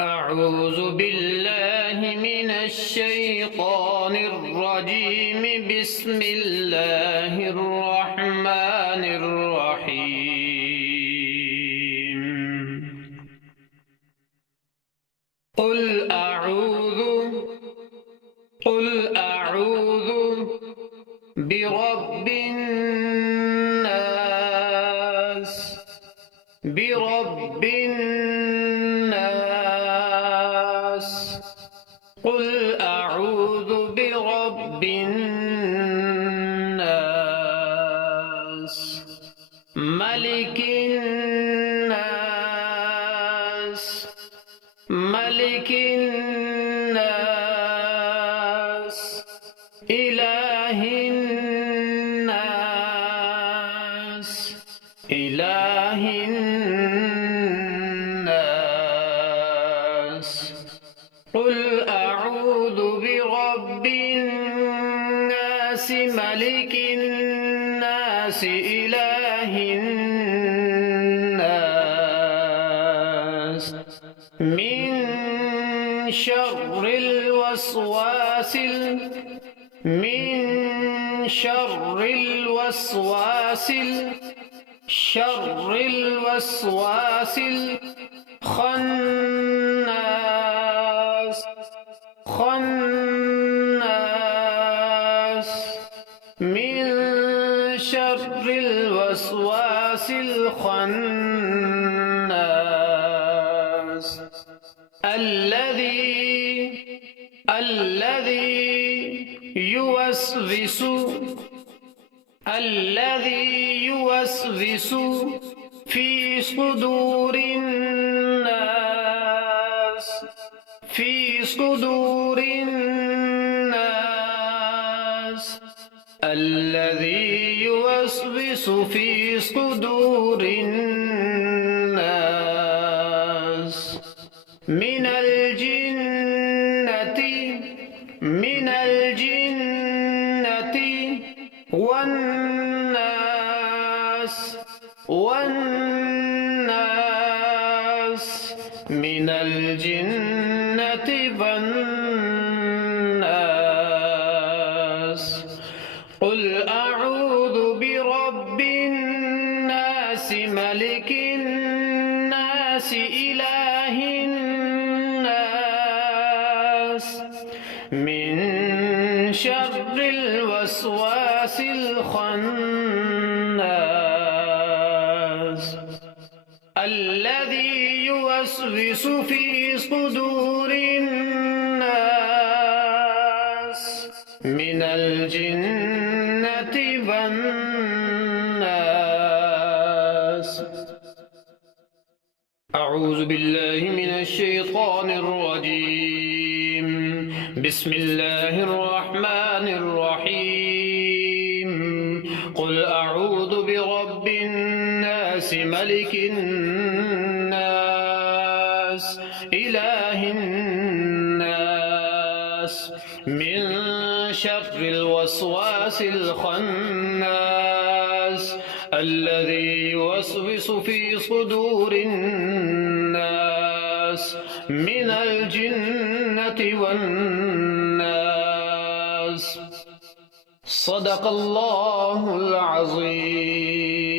أعوذ بالله من الشيطان الرجيم بسم الله الرحمن الرحيم قل أعوذ برب الناس قل أعوذ برب الناس ملك الناس إله الناس قل أعوذ برب الناس ملك الناس إله الناس من شر الوسواس الخناس من شر الوسواس الخناس الذي يوسوس في صدور الناس الذي يوسوس في صدور الناس من الجنة والناس من الجنة والناس قل أعوذ برب الناس ملك الناس إله الناس من شر الوسواس الخناس الذي يوسوس في صدور الناس من الجنة والناس أعوذ بالله من الشيطان الرجيم بسم الله الرحمن الرحيم قل أعوذ برب الناس ملك الناس إله الناس من شر الوسواس الخناس الذي يوسوس في صدور الناس من الجنة والناس صدق الله العظيم.